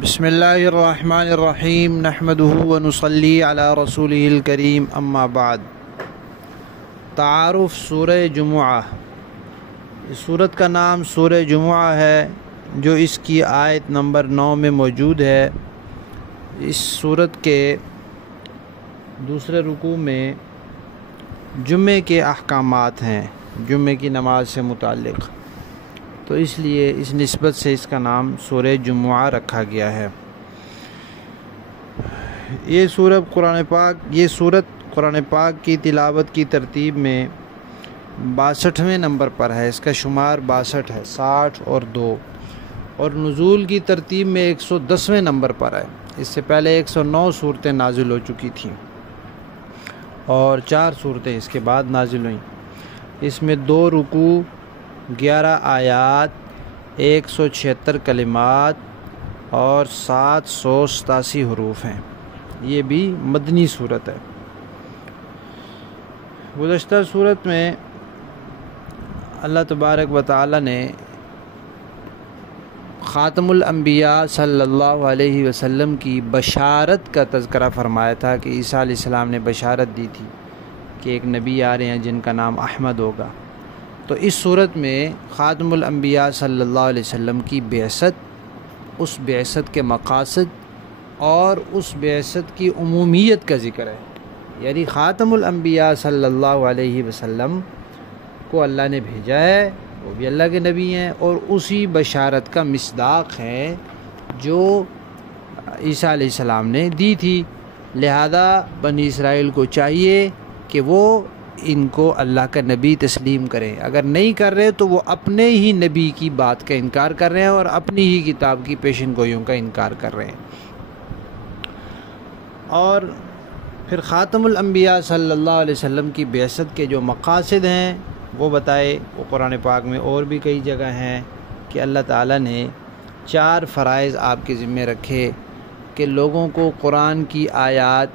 بسم اللہ الرحمن الرحیم نحمدہ ونصلی علی رسولہ الکریم اما بعد۔ تعارف سورہ جمعہ۔ اس سورت کا نام سورہ جمعہ ہے جو اس کی آیت نمبر 9 میں موجود ہے۔ اس سورت کے دوسرے رکوع میں جمعے کے احکامات ہیں، جمعے کی نماز سے متعلق، تو اس لیے اس نسبت سے اس کا نام سورہ جمعہ رکھا گیا ہے۔ یہ سورت قرآن پاک کی تلاوت کی ترتیب میں 62ویں نمبر پر ہے۔ اس کا شمار 62 ہے، 60 اور 2، اور نزول کی ترتیب میں 110ویں نمبر پر ہے۔ اس سے پہلے 109 صورتیں نازل ہو چکی تھیں اور 4 صورتیں اس کے بعد نازل ہوئیں۔ اس میں 2 رکوع، 11 آیات، 176 کلمات اور 787 حروف ہیں۔ یہ بھی مدنی صورت ہے۔ گزشتہ صورت میں اللہ تبارک و تعالی نے خاتم الانبیاء صلی اللہ علیہ وسلم کی بشارت کا تذکرہ فرمایا تھا کہ عیسیٰ علیہ السلام نے بشارت دی تھی کہ ایک نبی آ رہے ہیں جن کا نام احمد ہوگا۔ تو اس صورت میں خاتم الانبیاء صلی اللہ علیہ وسلم کی بعثت، اس بعثت کے مقاصد اور اس بعثت کی عمومیت کا ذکر ہے۔ یعنی خاتم الانبیاء صلی اللہ علیہ وسلم کو اللہ نے بھیجا ہے، وہ بھی اللہ کے نبی ہیں، اور اسی بشارت کا مصداق ہے جو عیسیٰ علیہ السلام نے دی تھی۔ لہذا بنی اسرائیل کو چاہیے کہ وہ ان کو اللہ کا نبی تسلیم کریں۔ اگر نہیں کر رہے تو وہ اپنے ہی نبی کی بات کا انکار کر رہے ہیں اور اپنی ہی کتاب کی پیشن گوئیوں کا انکار کر رہے ہیں۔ اور پھر خاتم الانبیاء صلی اللہ علیہ وسلم کی بعثت کے جو مقاصد ہیں وہ بتائے۔ وہ قرآن پاک میں اور بھی کئی جگہ ہیں کہ اللہ تعالیٰ نے 4 فرائض آپ کے ذمہ رکھے کہ لوگوں کو قرآن کی آیات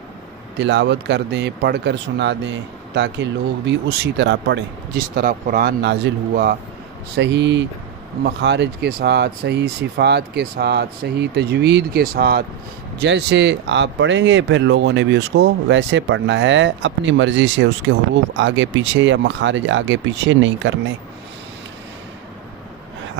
تلاوت کر دیں، پڑھ کر سنا دیں، تاکہ لوگ بھی اسی طرح پڑھیں جس طرح قرآن نازل ہوا، صحیح مخارج کے ساتھ، صحیح صفات کے ساتھ، صحیح تجوید کے ساتھ۔ جیسے آپ پڑھیں گے پھر لوگوں نے بھی اس کو ویسے پڑھنا ہے، اپنی مرضی سے اس کے حروف آگے پیچھے یا مخارج آگے پیچھے نہیں کرنے۔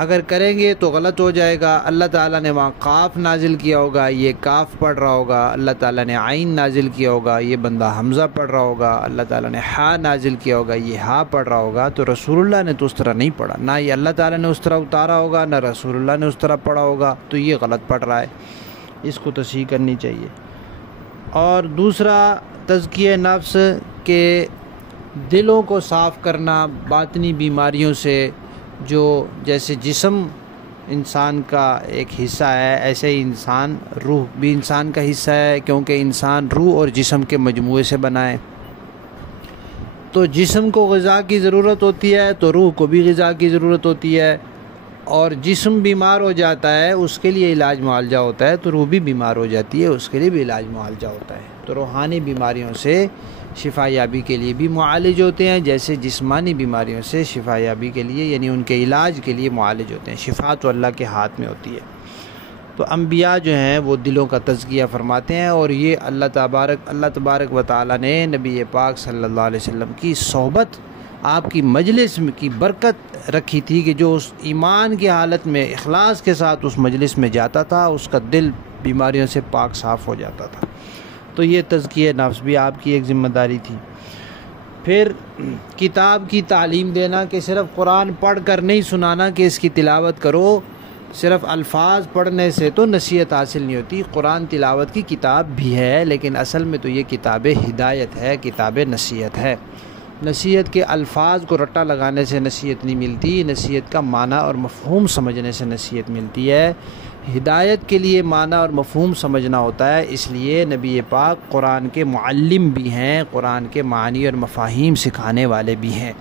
اگر کریں گے تو غلط ہو جائے گا۔ اللہ تعالیٰ نے وہاں قاف نازل کیا ہوگا، یہ کاف پڑھ رہا ہوگا۔ اللہ تعالیٰ نے عین نازل کیا ہوگا، یہ بندہ حمزہ پڑھ رہا ہوگا۔ اللہ تعالیٰ نے ہا نازل کیا ہوگا، یہ ہا پڑھ رہا ہوگا۔ تو رسول اللہ نے تو اس طرح نہیں پڑھا، نہ یہ اللہ تعالیٰ نے اس طرح اتارا ہوگا، نہ رسول اللہ نے اس طرح پڑھا ہوگا، تو یہ غلط پڑھ رہا ہے، اس کو تصحیح کرنی چاہیے۔ اور دوسرا تزکیہ نفس کے دلوں کو صاف کرنا باطنی بیماریوں سے، جو جیسے جسم انسان کا ایک حصہ ہے، ایسے ہی روح بھی انسان کا حصہ ہے، کیونکہ انسان روح اور جسم کے مجموعے سے بنا ہے۔ تو جسم کو غذا کی ضرورت ہوتی ہے تو روح کو بھی غذا کی ضرورت ہوتی ہے، اور جسم بیمار ہو جاتا ہے اس کے لیے علاج معالجہ ہوتا ہے، تو روح بھی بیمار ہو جاتی ہے اس کے لیے بھی علاج معالجہ ہوتا ہے۔ تو روحانی بیماریوں سے شفا یابی کے لیے بھی معالج ہوتے ہیں، جیسے جسمانی بیماریوں سے شفا یابی کے لیے، یعنی ان کے علاج کے لیے معالج ہوتے ہیں۔ شفا تو اللہ کے ہاتھ میں ہوتی ہے۔ تو انبیاء جو ہیں وہ دلوں کا تزکیہ فرماتے ہیں، اور یہ اللہ تبارک و تعالی نے نبی پاک صلی اللہ علیہ وسلم کی صحبت، آپ کی مجلس کی برکت رکھی تھی کہ جو اس ایمان کی حالت میں اخلاص کے ساتھ اس مجلس میں جاتا تھا اس کا دل بیماریوں سے پاک صاف ہو جاتا تھا۔ تو یہ تزکیہ نفس بھی آپ کی ایک ذمہ داری تھی۔ پھر کتاب کی تعلیم دینا کہ صرف قرآن پڑھ کر نہیں سنانا کہ اس کی تلاوت کرو، صرف الفاظ پڑھنے سے تو نصیحت حاصل نہیں ہوتی۔ قرآن تلاوت کی کتاب بھی ہے، لیکن اصل میں تو یہ کتاب ہدایت ہے، کتاب نصیحت ہے۔ نصیحت کے الفاظ کو رٹا لگانے سے نصیحت نہیں ملتی، نصیحت کا معنی اور مفہوم سمجھنے سے نصیحت ملتی ہے۔ ہدایت کے لیے معنی اور مفہوم سمجھنا ہوتا ہے، اس لیے نبی پاک قرآن کے معلم بھی ہیں، قرآن کے معنی اور مفاہیم سکھانے والے بھی ہیں۔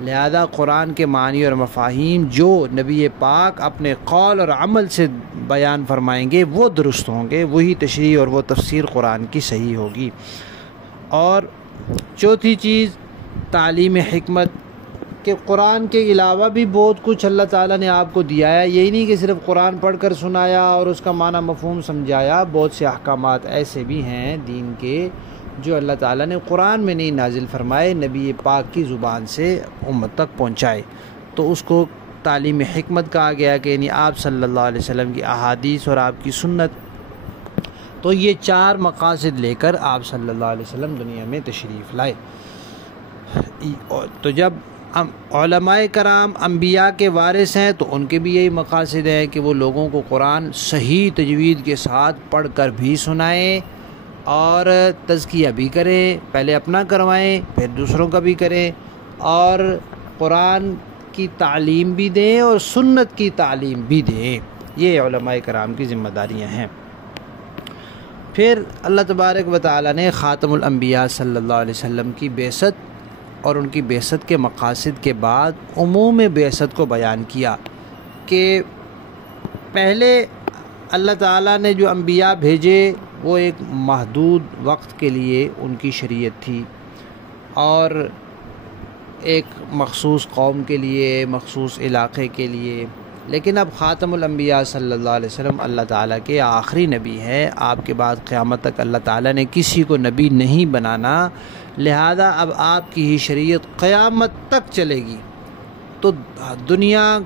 لہذا قرآن کے معنی اور مفاہیم جو نبی پاک اپنے قول اور عمل سے بیان فرمائیں گے وہ درست ہوں گے، وہی تشریح اور وہ تفسیر قرآن کی صحیح ہوگی۔ اور چوتھی چیز تعلیم حکمت کہ قرآن کے علاوہ بھی بہت کچھ اللہ تعالیٰ نے آپ کو دیا ہے. یہی نہیں کہ صرف قرآن پڑھ کر سنایا اور اس کا معنی مفہوم سمجھایا. بہت سے احکامات ایسے بھی ہیں دین کے جو اللہ تعالیٰ نے قرآن میں نہیں نازل فرمائے، نبی پاک کی زبان سے امت تک پہنچائے. تو اس کو تعلیم حکمت کہا گیا کہ یعنی آپ صلی اللہ علیہ وسلم کی احادیث اور آپ کی سنت. تو یہ 4 مقاصد لے کر آپ صلی اللہ علیہ وسلم دنیا میں تشریف لائے. تو جب علماء کرام انبیاء کے وارث ہیں تو ان کے بھی یہی مقاصد ہیں کہ وہ لوگوں کو قرآن صحیح تجوید کے ساتھ پڑھ کر بھی سنائیں اور تزکیہ بھی کریں. پہلے اپنا کروائیں، پھر دوسروں کا بھی کریں، اور قرآن کی تعلیم بھی دیں اور سنت کی تعلیم بھی دیں. یہ علماء کرام کی ذمہ داریاں ہیں. پھر اللہ تبارک و تعالیٰ نے خاتم الانبیاء صلی اللہ علیہ وسلم کی بعثت اور ان کی بعثت کے مقاصد کے بعد عموم بعثت کو بیان کیا کہ پہلے اللہ تعالیٰ نے جو انبیاء بھیجے وہ ایک محدود وقت کے لیے ان کی شریعت تھی اور ایک مخصوص قوم کے لیے، مخصوص علاقے کے لیے. لیکن اب خاتم الانبیاء صلی اللہ علیہ وسلم اللہ تعالیٰ کے آخری نبی ہیں. آپ کے بعد قیامت تک اللہ تعالیٰ نے کسی کو نبی نہیں بنانا، لہذا اب آپ کی ہی شریعت قیامت تک چلے گی. تو دنیا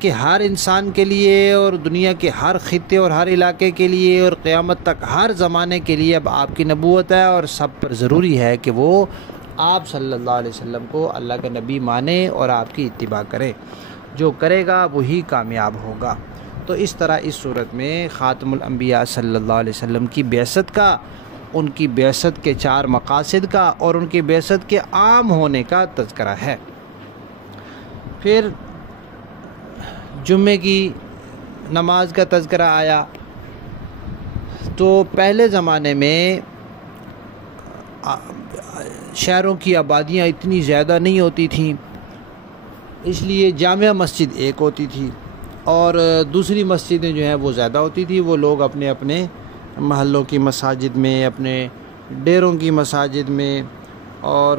کے ہر انسان کے لیے اور دنیا کے ہر خطے اور ہر علاقے کے لیے اور قیامت تک ہر زمانے کے لیے اب آپ کی نبوت ہے، اور سب پر ضروری ہے کہ وہ آپ صلی اللہ علیہ وسلم کو اللہ کا نبی مانے اور آپ کی اتباع کرے. جو کرے گا وہی کامیاب ہوگا. تو اس طرح اس صورت میں خاتم الانبیاء صلی اللہ علیہ وسلم کی بعثت کا، ان کی بعثت کے 4 مقاصد کا اور ان کی بعثت کے عام ہونے کا تذکرہ ہے. پھر جمعے کی نماز کا تذکرہ آیا. تو پہلے زمانے میں شہروں کی آبادیاں اتنی زیادہ نہیں ہوتی تھیں، اس لیے جامع مسجد ایک ہوتی تھی اور دوسری مسجدیں جو ہیں وہ زیادہ ہوتی تھی. وہ لوگ اپنے اپنے محلوں کی مساجد میں، اپنے ڈیروں کی مساجد میں، اور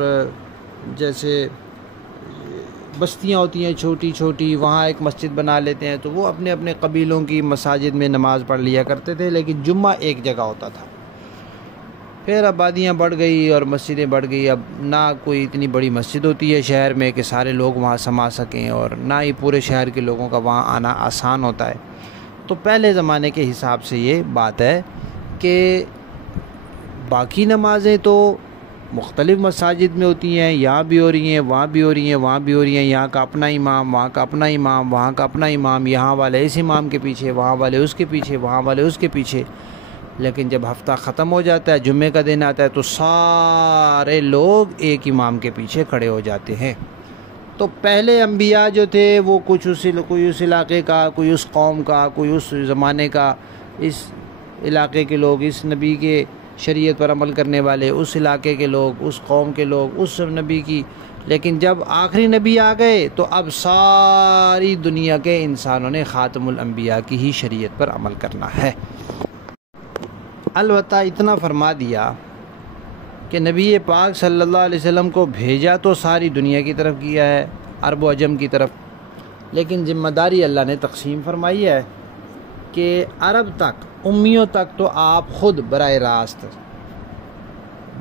جیسے بستیاں ہوتی ہیں چھوٹی چھوٹی، وہاں ایک مسجد بنا لیتے ہیں. تو وہ اپنے اپنے قبیلوں کی مساجد میں نماز پڑھ لیا کرتے تھے، لیکن جمعہ ایک جگہ ہوتا تھا. پھر آبادیاں بڑھ گئی اور مسجدیں بڑھ گئی. اب نہ کوئی اتنی بڑی مسجد ہوتی ہے شہر میں کہ سارے لوگ وہاں سما سکیں، اور نہ ہی پورے شہر کے لوگوں کا وہاں آنا آسان ہوتا ہے. تو پہلے زمانے کے حساب سے یہ بات ہے کہ باقی نمازیں تو مختلف مساجد میں ہوتی ہیں، یہاں بھی ہو رہی ہیں، وہاں بھی ہو رہی ہیں، وہاں بھی ہو رہی ہیں. یہاں کا اپنا امام، وہاں کا اپنا امام، وہاں کا اپنا امام، یہاں والے اس امام کے پیچھے، وہاں والے اس کے پیچھے، وہاں والے اس کے پیچھے. لیکن جب ہفتہ ختم ہو جاتا ہے، جمعے کا دن آتا ہے، تو سارے لوگ ایک امام کے پیچھے کھڑے ہو جاتے ہیں. تو پہلے انبیاء جو تھے وہ کوئی اس علاقے کا، کوئی اس قوم کا، کوئی اس زمانے کا، اس علاقے کے لوگ، اس نبی کے شریعت پر عمل کرنے والے، اس علاقے کے لوگ، اس قوم کے لوگ، اس نبی کی. لیکن جب آخری نبی آ گئے تو اب ساری دنیا کے انسانوں نے خاتم الانبیاء کی ہی شریعت پر عمل کرنا ہے. البتہ اتنا فرما دیا کہ نبی پاک صلی اللہ علیہ وسلم کو بھیجا تو ساری دنیا کی طرف کیا ہے، عرب و عجم کی طرف، لیکن ذمہ داری اللہ نے تقسیم فرمائی ہے کہ عرب تک، امیوں تک تو آپ خود براہ راست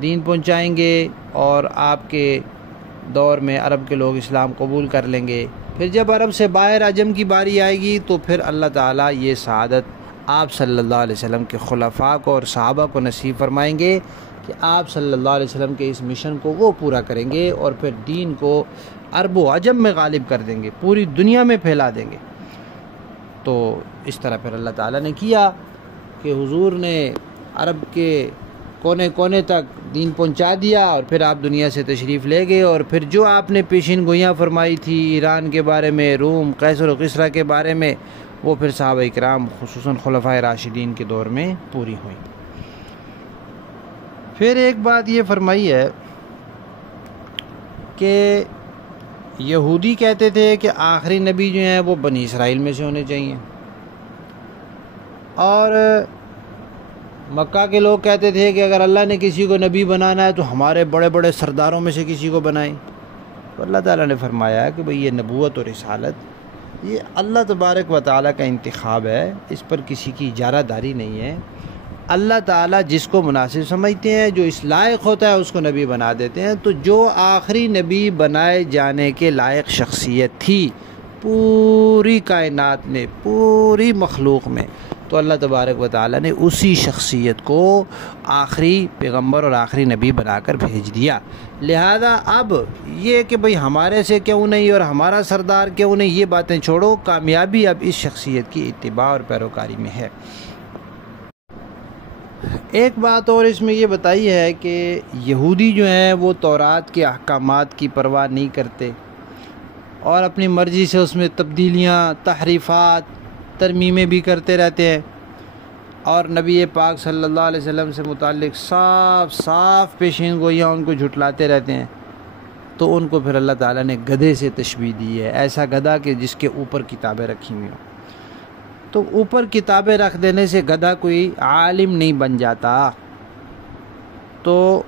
دین پہنچائیں گے اور آپ کے دور میں عرب کے لوگ اسلام قبول کر لیں گے. پھر جب عرب سے باہر عجم کی باری آئے گی تو پھر اللہ تعالیٰ یہ سعادت آپ صلی اللہ علیہ وسلم کے خلفاء کو اور صحابہ کو نصیب فرمائیں گے کہ آپ صلی اللہ علیہ وسلم کے اس مشن کو وہ پورا کریں گے اور پھر دین کو عرب و عجم میں غالب کر دیں گے، پوری دنیا میں پھیلا دیں گے. تو اس طرح پھر اللہ تعالیٰ نے کیا کہ حضور نے عرب کے کونے کونے تک دین پہنچا دیا اور پھر آپ دنیا سے تشریف لے گئے. اور پھر جو آپ نے پیشین گوئیاں فرمائی تھی ایران کے بارے میں، روم، قیصر و کسریٰ کے بارے میں، وہ پھر صحابہ کرام خصوصاً خلفائے راشدین کے دور میں پوری ہوئی. پھر ایک بات یہ فرمائی ہے کہ یہودی کہتے تھے کہ آخری نبی جو ہیں وہ بنی اسرائیل میں سے ہونے چاہیے، اور مکہ کے لوگ کہتے تھے کہ اگر اللہ نے کسی کو نبی بنانا ہے تو ہمارے بڑے بڑے سرداروں میں سے کسی کو بنائیں. تو اللہ تعالیٰ نے فرمایا کہ بھئی یہ نبوت اور رسالت یہ اللہ تبارک و تعالیٰ کا انتخاب ہے، اس پر کسی کی اجارہ داری نہیں ہے. اللہ تعالیٰ جس کو مناسب سمجھتے ہیں، جو اس لائق ہوتا ہے اس کو نبی بنا دیتے ہیں. تو جو آخری نبی بنائے جانے کے لائق شخصیت تھی پوری کائنات میں، پوری مخلوق میں، تو اللہ تبارک و تعالیٰ نے اسی شخصیت کو آخری پیغمبر اور آخری نبی بنا کر بھیج دیا. لہذا اب یہ کہ بھئی ہمارے سے کیوں نہیں اور ہمارا سردار کیوں نہیں، یہ باتیں چھوڑو. کامیابی اب اس شخصیت کی اتباع اور پیروکاری میں ہے. ایک بات اور اس میں یہ بتائی ہے کہ یہودی جو ہیں وہ تورات کے احکامات کی پرواہ نہیں کرتے اور اپنی مرضی سے اس میں تبدیلیاں، تحریفات، ترمیمیں بھی کرتے رہتے ہیں، اور نبی پاک صلی اللہ علیہ وسلم سے متعلق صاف صاف پیشین گوئیاں ان کو جھٹلاتے رہتے ہیں. تو ان کو پھر اللہ تعالیٰ نے گدھے سے تشبیہ دی ہے، ایسا گدھا کہ جس کے اوپر کتابیں رکھی ہوئی ہوں. تو اوپر کتابیں رکھ دینے سے گدھا کوئی عالم نہیں بن جاتا. تو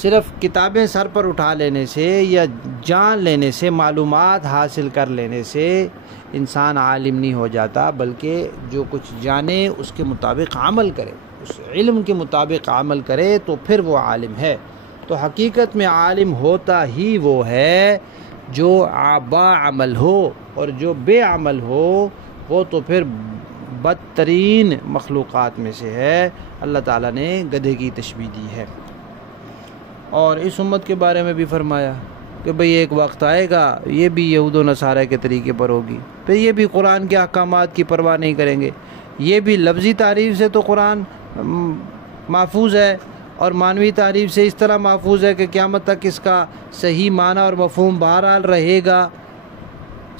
صرف کتابیں سر پر اٹھا لینے سے یا جان لینے سے، معلومات حاصل کر لینے سے انسان عالم نہیں ہو جاتا، بلکہ جو کچھ جانے اس کے مطابق عمل کرے، اس علم کے مطابق عمل کرے تو پھر وہ عالم ہے. تو حقیقت میں عالم ہوتا ہی وہ ہے جو با عمل ہو، اور جو بے عمل ہو وہ تو پھر بدترین مخلوقات میں سے ہے. اللہ تعالیٰ نے گدھے کی تشبیہ دی ہے. اور اس امت کے بارے میں بھی فرمایا کہ بھئی ایک وقت آئے گا یہ بھی یہود و نصارہ کے طریقے پر ہوگی، پھر یہ بھی قرآن کے احکامات کی پرواہ نہیں کریں گے. یہ بھی لفظی تعریف سے تو قرآن محفوظ ہے اور معنوی تعریف سے اس طرح محفوظ ہے کہ قیامت تک اس کا صحیح معنی اور مفہوم بہرحال رہے گا.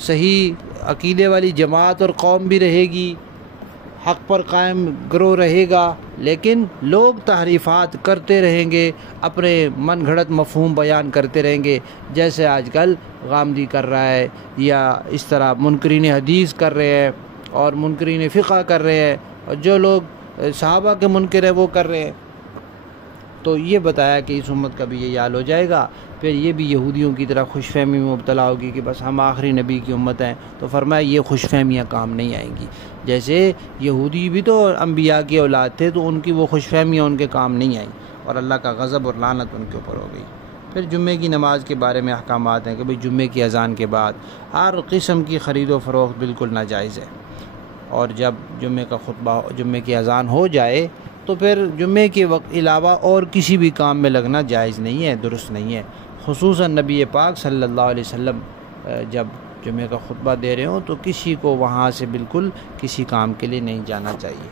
صحیح عقیدے والی جماعت اور قوم بھی رہے گی، حق پر قائم گروہ رہے گا، لیکن لوگ تحریفات کرتے رہیں گے، اپنے من گھڑت مفہوم بیان کرتے رہیں گے، جیسے آج کل غامدی کر رہا ہے، یا اس طرح منکرین حدیث کر رہے ہیں اور منکرین فقہ کر رہے ہیں، اور جو لوگ صحابہ کے منکر ہیں وہ کر رہے ہیں. تو یہ بتایا کہ اس امت کا بھی یہ حال ہو جائے گا. پھر یہ بھی یہودیوں کی طرح خوش فہمی میں مبتلا ہوگی کہ بس ہم آخری نبی کی امت ہیں. تو فرمایا یہ خوش فہمیاں کام نہیں آئیں گی. جیسے یہودی بھی تو انبیاء کی اولاد تھے، تو ان کی وہ خوش فہمیاں ان کے کام نہیں آئیں، اور اللہ کا غضب اور لعنت ان کے اوپر ہو گئی. پھر جمعے کی نماز کے بارے میں احکامات ہیں کہ بھئی جمعے کی اذان کے بعد ہر قسم کی خرید و فروخت بالکل ناجائز ہے، اور جب جمعے کا خطبہ، جمعے کی اذان ہو جائے تو پھر جمعے کے وقت علاوہ اور کسی بھی کام میں لگنا جائز نہیں ہے، درست نہیں ہے. خصوصاً نبی پاک صلی اللہ علیہ وسلم جب جمعے کا خطبہ دے رہے ہوں تو کسی کو وہاں سے بالکل کسی کام کے لیے نہیں جانا چاہیے.